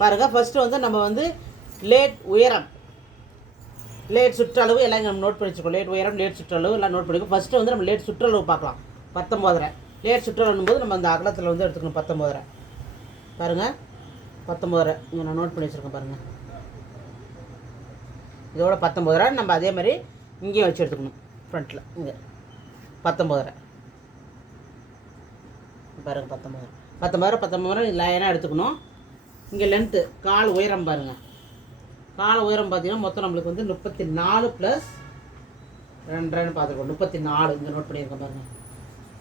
பாருங்கள். ஃபஸ்ட்டு வந்து நம்ம வந்து லேட் உயரம், லேட் சுற்றளவு எல்லாம் நம்ம நோட் பண்ணி வச்சுக்கோம். லேட் உயரம், லேட் சுற்றளவு எல்லாம் நோட் பண்ணிக்கோ. ஃபஸ்ட்டு வந்து நம்ம லேட் சுற்றளவு பார்க்கலாம். 19.5. லேட் சுற்றளவுன்னும் போது நம்ம அந்த அகலத்தில் வந்து எடுத்துக்கணும். 19.5 பாருங்கள். 19.5 இங்கே நான் நோட் பண்ணி வச்சுருக்கேன் பாருங்கள். இதோட 19.5 நம்ம அதே மாதிரி இங்கேயும் வச்சு எடுத்துக்கணும். ஃப்ரண்ட்டில் இங்கே 19.5 பாருங்கள். 19.5 லைனாக எடுத்துக்கணும். இங்கே லென்த்து கால் உயரம் பாருங்கள். கால் உயரம் பார்த்தீங்கன்னா மொத்தம் நம்மளுக்கு வந்து 34 + 2.5 பார்த்துருக்கோம். 34 இங்கே நோட் பண்ணியிருக்கோம் பாருங்கள்.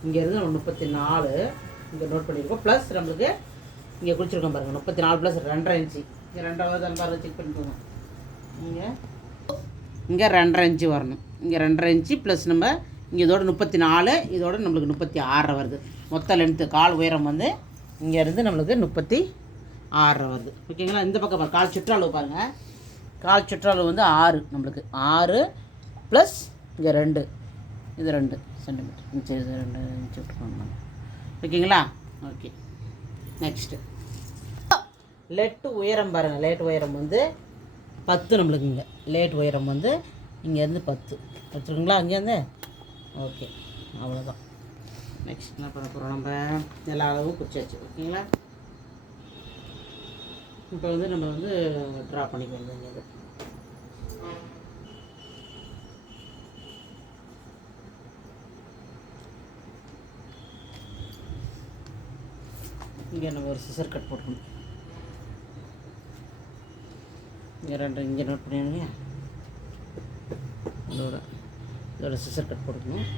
இங்கேருந்து நம்ம 34 இங்கே நோட் பண்ணியிருக்கோம். ப்ளஸ் நம்மளுக்கு இங்கே குறிச்சிருக்கோம் பாருங்கள். 34 + 2.5 இன்ச்சு. இங்கே 2வது தான் பாருங்கள். செக் பண்ணிக்கோங்க. இங்கே 2.5 இன்ச்சு வரணும். இங்கே 2.5 இன்ச்சு ப்ளஸ் நம்ம இங்கே இதோட 34, இதோட நம்மளுக்கு 36 வருது. மொத்த லென்த்து கால் உயரம் வந்து இங்கேருந்து நம்மளுக்கு 36 வருது. ஓகேங்களா? இந்த பக்கம் கால் சுற்றளவு பாருங்கள். கால் சுற்றளவு வந்து 6 நம்மளுக்கு. 6 ப்ளஸ் இங்கே 2, இது 2 சென்டிமீட்டர் இன்ச்சு, இது 2 இன்ச்சு விட்டுருக்கோம். ஓகேங்களா? ஓகே. நெக்ஸ்ட்டு லெட் உயரம் பாருங்கள். லேட் உயரம் வந்து 10 நம்மளுக்கு. இங்கே லேட் உயரம் வந்து இங்கேருந்து 10 வச்சுருங்களா? அங்கேருந்து ஓகே. அவ்வளோதான். நெக்ஸ்ட் என்ன பண்ண போகிறோம்? நம்ம எல்லா அளவும் குறிச்சாச்சு. ஓகேங்களா? இப்போ வந்து நம்ம வந்து ட்ரா பண்ணிக்க வேண்டியது. இங்கே நம்ம ஒரு சிசர் கட் போட்டுக்கணும். இங்கே 2 இங்கே நோட் பண்ணிடுங்க. இதோட சிசர் கட் போட்டுக்கணும்.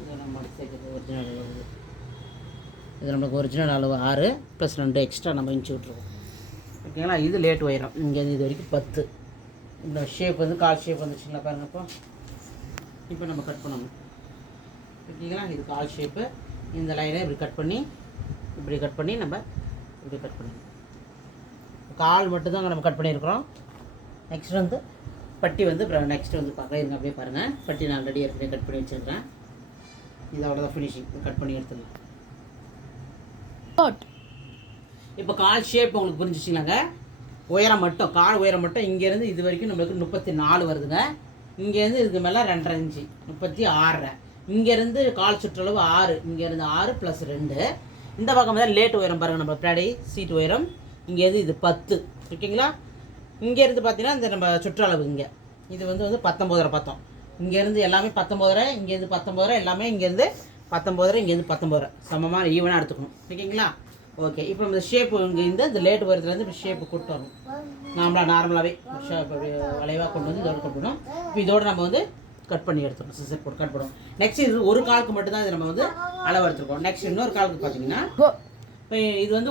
இதை நம்ம சேர்க்குறது ஒரிஜினல் அளவு. இது நம்மளுக்கு ஒரிஜினல் அளவு 6 + 2 எக்ஸ்ட்ரா நம்ம இன்ச்சு விட்ருவோம். ஓகேங்களா? இது லேட் உயரம். இங்கேருந்து இது வரைக்கும் 10. இந்த ஷேப் வந்து கால் ஷேப் வந்துச்சுங்களா பாருங்கள். இப்போ நம்ம கட் பண்ணணும். ஓகேங்களா? இது கால் ஷேப்பு. இந்த லைனை இப்படி கட் பண்ணி நம்ம இப்படி கட் பண்ணிடணும். கால் மட்டும்தாங்க நம்ம கட் பண்ணியிருக்கிறோம். நெக்ஸ்ட் வந்து பட்டி வந்து நெக்ஸ்ட் வந்து பார்க்கலாம். இருங்க அப்படியே பாருங்கள். பட்டி நான் ஆல்ரெடி ஏற்கனவே கட் பண்ணி வச்சுருக்கிறேன். இதோட தான் ஃபினிஷிங். கட் பண்ணி எடுத்துக்கலாம். இப்போ கால் ஷேப் உங்களுக்கு புரிஞ்சிச்சிங்களாங்க? உயரம் மட்டும், கால் உயரம் மட்டும் இங்கேருந்து இது வரைக்கும் நம்மளுக்கு 34 வருதுங்க. இங்கேருந்து இதுக்கு மேலே 2.5 இன்ச்சு 36. இங்கேருந்து கால் சுற்றளவு 6. இங்கேருந்து 6 + 2. இந்த பக்கம் தான் லேட் உயரம் பாருங்கள். நம்ம பின்னாடி சீட் உயரம் இங்கேருந்து இது 10. ஓகேங்களா? இங்கேருந்து பார்த்தீங்கன்னா இந்த நம்ம சுற்றளவு இங்கே இது வந்து 19.5 பார்த்தோம். இங்கேருந்து எல்லாமே 19.5, இங்கேருந்து 19.5, எல்லாமே இங்கேருந்து 19.5, இங்கேருந்து 19.5 சமமாக ஈவனாக எடுத்துக்கணும். ஓகேங்களா? ஓகே. இப்போ நம்ம ஷேப்பு இங்கே இந்த லேட் உயரத்துலேருந்து இப்போ ஷேப்பு கொண்டு வரணும். நார்மலாகவே ஷேப் வளைவாக கொண்டு வந்து இதோட கொண்டு வரணும். இப்போ இதோடு நம்ம வந்து கட் பண்ணி எடுத்துக்கணும். சிசர் போட்டு கட் பண்ணுவோம். நெக்ஸ்ட் இது ஒரு காலுக்கு மட்டும்தான் இது நம்ம வந்து அளவு எடுத்துருக்கோம். நெக்ஸ்ட் இன்னொரு காலுக்கு பார்த்தீங்கன்னா இப்போ இது வந்து